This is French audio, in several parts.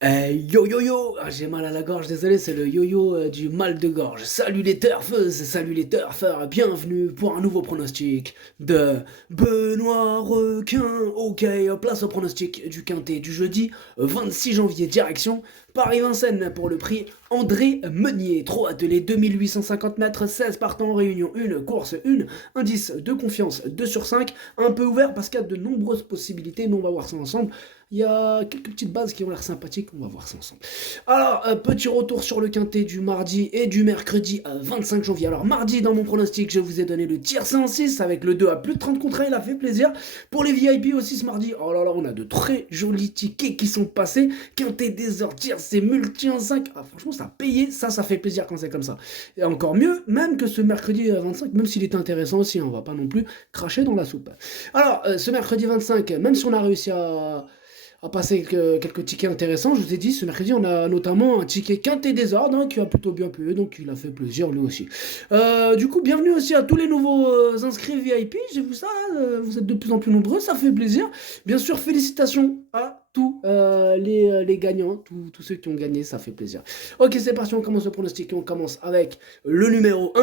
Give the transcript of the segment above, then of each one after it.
Yo yo yo, j'ai mal à la gorge, désolé, c'est le yo-yo du mal de gorge. Salut les turfeuses, salut les turfeurs, bienvenue pour un nouveau pronostic de Benoît Requin. Ok, place au pronostic du quintet du jeudi 26 janvier, direction Paris-Vincennes pour le prix André Meunier. Trop attelé, 2850 mètres, 16 partants en réunion, une course, une indice de confiance 2 sur 5, un peu ouvert parce qu'il y a de nombreuses possibilités, mais on va voir ça ensemble. Il y a quelques petites bases qui ont l'air sympathiques, on va voir ça ensemble. Alors, petit retour sur le quintet du mardi et du mercredi 25 janvier. Alors, mardi, dans mon pronostic, je vous ai donné le tir 106 avec le 2 à plus de 30 contre 1, il a fait plaisir. Pour les VIP aussi ce mardi, oh là là, on a de très jolis tickets qui sont passés. Quintet des heures, tir, c'est multi en 5. Ah, franchement, ça a payé, ça fait plaisir quand c'est comme ça. Et encore mieux, même que ce mercredi 25, même s'il est intéressant aussi, on va pas non plus cracher dans la soupe. Alors, ce mercredi 25, même si on a réussi à passer quelques tickets intéressants. Je vous ai dit, ce mercredi, on a notamment un ticket Quintet des Ordres hein, qui a plutôt bien payé, donc il a fait plaisir lui aussi. Du coup, bienvenue aussi à tous les nouveaux inscrits VIP. J'ai vu ça, vous êtes de plus en plus nombreux, ça fait plaisir. Bien sûr, félicitations à tous les gagnants, tous ceux qui ont gagné, ça fait plaisir. Ok, c'est parti, on commence le pronostic. On commence avec le numéro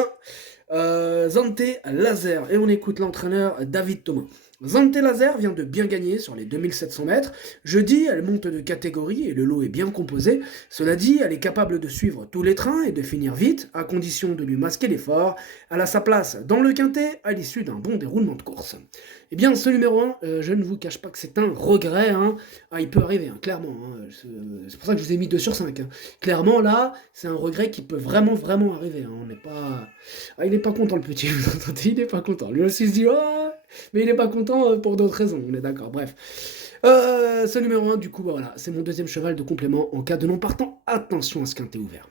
1, Zante Laser. Et on écoute l'entraîneur David Thomas. Zante Laser vient de bien gagner sur les 2700 mètres. Jeudi, elle monte de catégorie et le lot est bien composé. Cela dit, elle est capable de suivre tous les trains et de finir vite, à condition de lui masquer l'effort. Elle a sa place dans le quintet à l'issue d'un bon déroulement de course. Eh bien, ce numéro 1, je ne vous cache pas que c'est un regret. Hein. Ah, il peut arriver, hein, clairement. Hein. C'est pour ça que je vous ai mis 2 sur 5. Hein. Clairement, là, c'est un regret qui peut vraiment, vraiment arriver. Hein. On n'est pas... Ah, il n'est pas content, le petit, vous entendez. Il n'est pas content. Lui aussi se dit, oh, mais il n'est pas content pour d'autres raisons, on est d'accord, bref. Ce numéro 1, du coup, bah voilà, c'est mon deuxième cheval de complément en cas de non partant. Attention à ce quintet ouvert.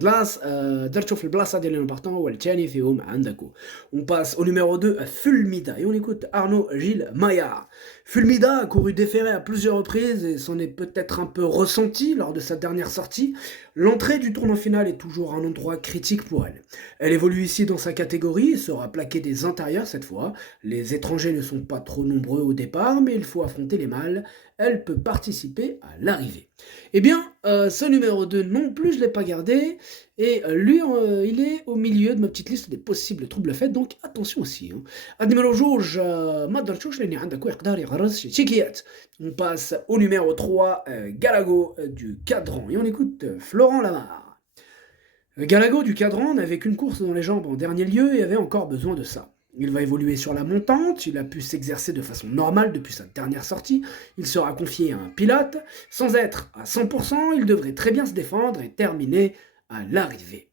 دلاس درتو في البلاصه ديال البارتون هو الثاني فيهم عندكو. On passe au numéro 2, Fulmida, et on écoute Arnaud Gilles Maillard. Fulmida a couru déféré à plusieurs reprises et s'en est peut-être un peu ressenti lors de sa dernière sortie. L'entrée du tournoi final est toujours un endroit critique pour elle. Elle évolue ici dans sa catégorie et sera plaquée des intérieurs cette fois. Les étrangers ne sont pas trop nombreux au départ, mais il faut affronter les mâles. Elle peut participer à l'arrivée. Eh bien, ce numéro 2 non plus, je ne l'ai pas gardé. Et lui, il est au milieu de ma petite liste des possibles troubles faits, donc attention aussi. Hein. النمرو جوج ما درتوش لأن عندك يقدر يغرس شي تيكيات. On passe au numéro 3, Galago du Cadran. Et on écoute Florent Lamar. Galago du Cadran n'avait qu'une course dans les jambes en dernier lieu et avait encore besoin de ça. Il va évoluer sur la montante, il a pu s'exercer de façon normale depuis sa dernière sortie, il sera confié à un pilote, sans être à 100%, il devrait très bien se défendre et terminer à l'arrivée.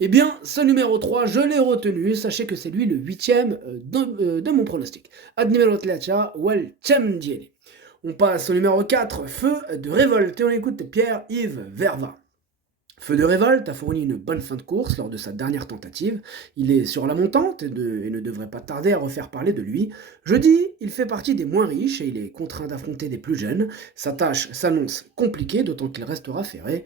Eh bien, ce numéro 3, je l'ai retenu, sachez que c'est lui le 8e de mon pronostic. Ad numéro 3, Wal Chamdiele. On passe au numéro 4, Feu de révolte, et on écoute Pierre-Yves Verva. Feu de révolte a fourni une bonne fin de course lors de sa dernière tentative. Il est sur la montante et ne devrait pas tarder à refaire parler de lui. Jeudi, il fait partie des moins riches et il est contraint d'affronter des plus jeunes. Sa tâche s'annonce compliquée, d'autant qu'il restera ferré.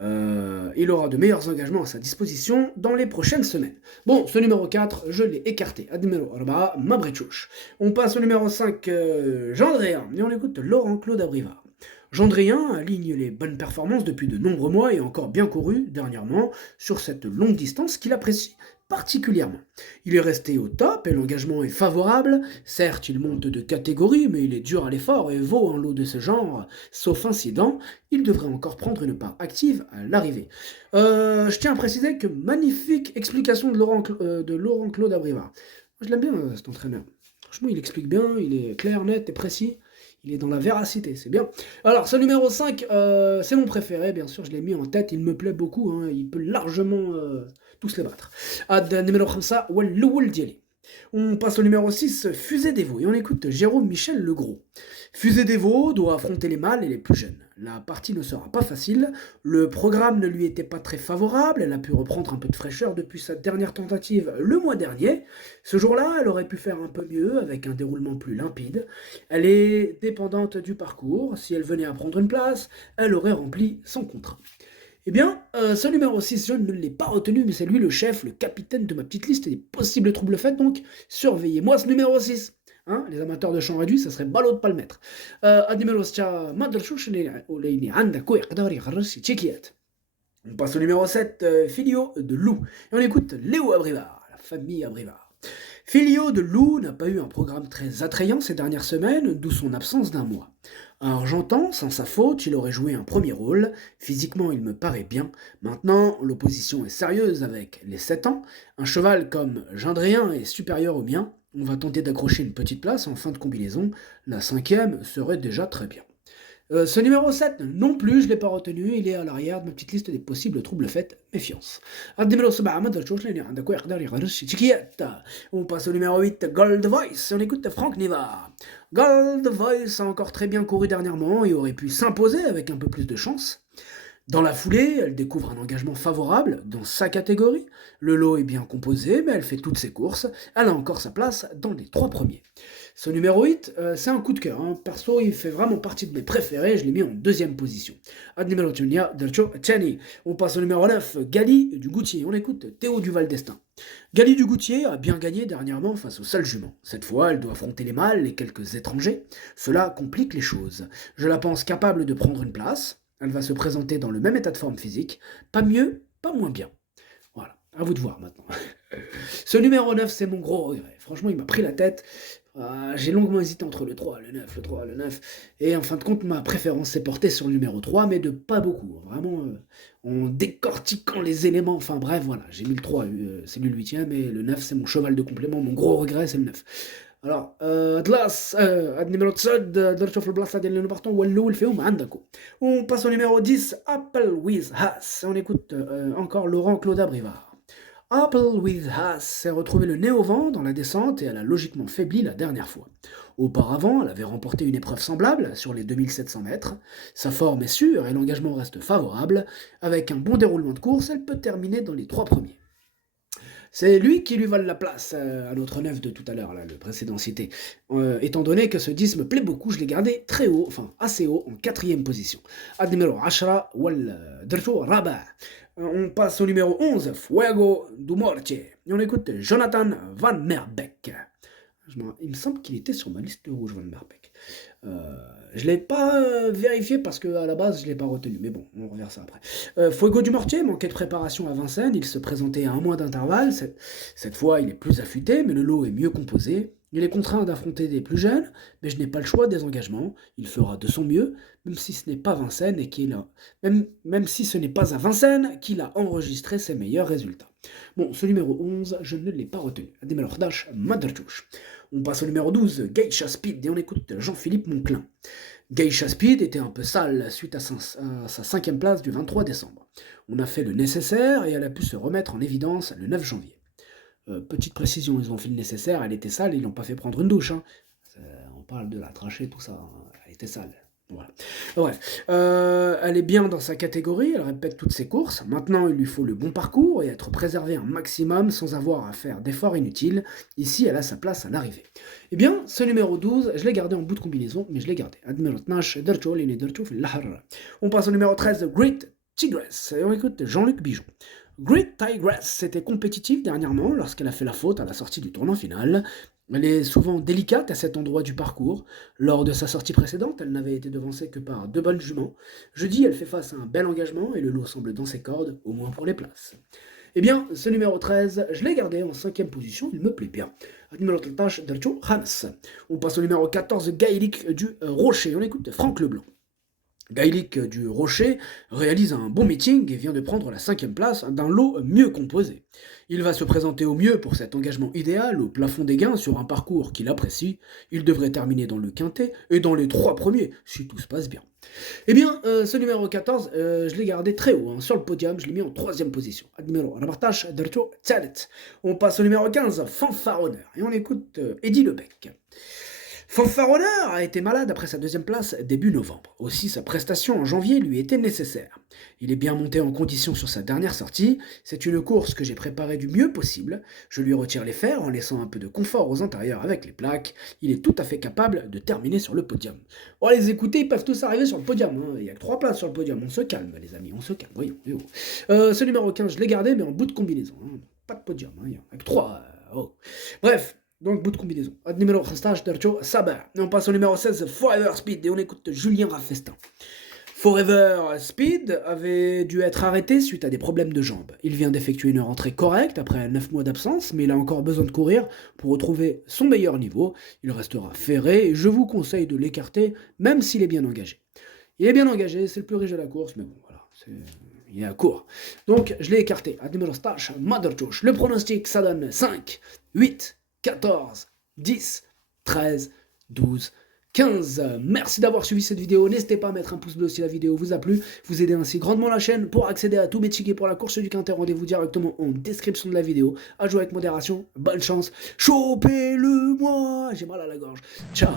Il aura de meilleurs engagements à sa disposition dans les prochaines semaines. Bon, ce numéro 4, je l'ai écarté. Ad numéro 4, Mabretchouch. On passe au numéro 5, Gendréen, et on écoute Laurent-Claude Abrivard. Gendréen aligne les bonnes performances depuis de nombreux mois et a encore bien couru dernièrement sur cette longue distance qu'il apprécie particulièrement. Il est resté au top et l'engagement est favorable. Certes, il monte de catégorie, mais il est dur à l'effort et vaut un lot de ce genre. Sauf incident, il devrait encore prendre une part active à l'arrivée. Je tiens à préciser que magnifique explication de Laurent-Claude Abrivard. Moi, je l'aime bien, cet entraîneur. Franchement, il explique bien, il est clair, net et précis. Il est dans la véracité, c'est bien. Alors, ce numéro 5, c'est mon préféré, bien sûr, je l'ai mis en tête, il me plaît beaucoup, hein, il peut largement tous les battre. Ad numéro 5, Walloul Dieli. On passe au numéro 6, Fusée des Veaux, et on écoute Jérôme Michel Legros. Fusée des Veaux doit affronter les mâles et les plus jeunes. La partie ne sera pas facile, le programme ne lui était pas très favorable, elle a pu reprendre un peu de fraîcheur depuis sa dernière tentative le mois dernier. Ce jour-là, elle aurait pu faire un peu mieux avec un déroulement plus limpide. Elle est dépendante du parcours, si elle venait à prendre une place, elle aurait rempli son contrat. Eh bien, ce numéro 6, je ne l'ai pas retenu, mais c'est lui le chef, le capitaine de ma petite liste des possibles troubles faits, donc surveillez-moi ce numéro 6. Hein, les amateurs de champ réduit, ça serait ballot de pas le mettre. Admiral ما درتوش اللي عندك يقدر يخرج تشيكيات. On passe au numéro 7, Filio de Loup. Et on écoute Léo Abrivard, la famille Abrivard. Filio de Loup n'a pas eu un programme très attrayant ces dernières semaines, d'où son absence d'un mois. À Argentan, sans sa faute, il aurait joué un premier rôle. Physiquement, il me paraît bien. Maintenant, l'opposition est sérieuse avec les 7 ans. Un cheval comme Gendréen est supérieur au mien. On va tenter d'accrocher une petite place en fin de combinaison. La 5e serait déjà très bien. Ce numéro 7, non plus, je ne l'ai pas retenu, il est à l'arrière de ma petite liste des possibles troubles faits, méfiance. On passe au numéro 8, Gold Voice, on écoute Franck Niva. Gold Voice a encore très bien couru dernièrement et aurait pu s'imposer avec un peu plus de chance. Dans la foulée, elle découvre un engagement favorable dans sa catégorie. Le lot est bien composé, mais elle fait toutes ses courses. Elle a encore sa place dans les 3 premiers. Ce numéro 8, c'est un coup de cœur. Hein. Perso, il fait vraiment partie de mes préférés. Je l'ai mis en 2e position. On passe au numéro 9, Gali du Goutier. On écoute Théo Duval d'Estaing. Gali du Goutier a bien gagné dernièrement face aux sales juments. Cette fois, elle doit affronter les mâles et quelques étrangers. Cela complique les choses. Je la pense capable de prendre une place. Elle va se présenter dans le même état de forme physique. Pas mieux, pas moins bien. Voilà, à vous de voir maintenant. Ce numéro 9, c'est mon gros regret. Franchement, il m'a pris la tête. J'ai longuement hésité entre le 3, le 9, le 3, le 9. Et en fin de compte, ma préférence s'est portée sur le numéro 3, mais de pas beaucoup. Vraiment, en décortiquant les éléments. Enfin bref, voilà, j'ai mis le 3, c'est lui le 8e, et le 9, c'est mon cheval de complément. Mon gros regret, c'est le 9. Alors, numéro 9 درتو في البلاصه ديال لو بارطون هو الاول فيهم عندكم. On passe au numéro 10, Apple with Haas. On écoute encore Laurent Claude Brivard. Apple with Haas s'est retrouvé le nez au vent dans la descente et elle a logiquement faibli la dernière fois. Auparavant, elle avait remporté une épreuve semblable sur les 2700 mètres. Sa forme est sûre et l'engagement reste favorable. Avec un bon déroulement de course, elle peut terminer dans les 3 premiers. C'est lui qui lui vole la place à notre 9 de tout à l'heure, là, le précédent cité. Étant donné que ce 10 me plaît beaucoup, je l'ai gardé très haut, enfin assez haut, en 4e position. Admiro Ashra wal Drto Rabat. On passe au numéro 11, Fuego du Morte. Et on écoute Jonathan Van Merbeek. Il me semble qu'il était sur ma liste rouge, Van Merbeek. Je ne l'ai pas vérifié parce qu'à la base, je ne l'ai pas retenu. Mais bon, on reverra ça après. Fuego du Mortier manquait de préparation à Vincennes. Il se présentait à 1 mois d'intervalle. Cette fois, il est plus affûté, mais le lot est mieux composé. Il est contraint d'affronter des plus jeunes, mais je n'ai pas le choix des engagements. Il fera de son mieux, même si ce n'est pas Vincennes et qu'il a... même si ce n'est pas à Vincennes qu'il a enregistré ses meilleurs résultats. Bon, ce numéro 11, je ne l'ai pas retenu. Ademel Madertouche. On passe au numéro 12, Geisha Speed, et on écoute Jean-Philippe Monclin. Geisha Speed était un peu sale suite à sa 5e place du 23 décembre. On a fait le nécessaire et elle a pu se remettre en évidence le 9 janvier. Petite précision, ils ont fait le nécessaire, elle était sale, ils l'ont pas fait prendre une douche. Hein. On parle de la trachée, tout ça, hein. Elle était sale. Voilà. Bref, elle est bien dans sa catégorie, elle répète toutes ses courses. Maintenant, il lui faut le bon parcours et être préservé un maximum sans avoir à faire d'efforts inutiles. Ici, elle a sa place à l'arrivée. Eh bien, ce numéro 12, je l'ai gardé en bout de combinaison, mais je l'ai gardé. On passe au numéro 13, Great Tigress, et on écoute Jean-Luc Bijon. Great Tigress était compétitive dernièrement lorsqu'elle a fait la faute à la sortie du tournant final. Elle est souvent délicate à cet endroit du parcours. Lors de sa sortie précédente, elle n'avait été devancée que par 2 bonnes juments. Jeudi, elle fait face à un bel engagement et le lot semble dans ses cordes, au moins pour les places. Eh bien, ce numéro 13, je l'ai gardé en 5e position, il me plaît bien. On passe au numéro 14, Gaëlic du Rocher. On écoute Franck Leblanc. Gaëlic du Rocher réalise un bon meeting et vient de prendre la 5e place d'un lot mieux composé. Il va se présenter au mieux pour cet engagement idéal au plafond des gains sur un parcours qu'il apprécie. Il devrait terminer dans le quintet et dans les 3 premiers, si tout se passe bien. Eh bien, ce numéro 14, je l'ai gardé très haut, hein, sur le podium, je l'ai mis en 3e position. On passe au numéro 15, Fanfaronneur, et on écoute Eddy Lebec. Fanfaronneur a été malade après sa 2e place début novembre. Aussi, sa prestation en janvier lui était nécessaire. Il est bien monté en condition sur sa dernière sortie. C'est une course que j'ai préparée du mieux possible. Je lui retire les fers en laissant un peu de confort aux intérieurs avec les plaques. Il est tout à fait capable de terminer sur le podium. Bon, les écouter, ils peuvent tous arriver sur le podium. Hein. Il n'y a que 3 places sur le podium. On se calme, les amis, on se calme. Voyons. Ce numéro 15, je l'ai gardé, mais en bout de combinaison. Hein. Pas de podium, il n'y en a que 3. Oh. Bref. Donc, bout de combinaison. Ad numéro 16, Dercho Saber. Et on passe au numéro 16, Forever Speed. Et on écoute Julien Raffestin. Forever Speed avait dû être arrêté suite à des problèmes de jambes. Il vient d'effectuer une rentrée correcte après 9 mois d'absence, mais il a encore besoin de courir pour retrouver son meilleur niveau. Il restera ferré et je vous conseille de l'écarter, même s'il est bien engagé. Il est bien engagé, c'est le plus riche de la course, mais bon, voilà, il est à court. Donc, je l'ai écarté. À numéro stage, Mother Josh. Le pronostic, ça donne 5, 8, 14, 10, 13, 12, 15. Merci d'avoir suivi cette vidéo. N'hésitez pas à mettre un pouce bleu si la vidéo vous a plu. Vous aidez ainsi grandement la chaîne. Pour accéder à tous mes tickets pour la course du Quintet, rendez-vous directement en description de la vidéo. À jouer avec modération. Bonne chance. Chopez-le moi. J'ai mal à la gorge. Ciao.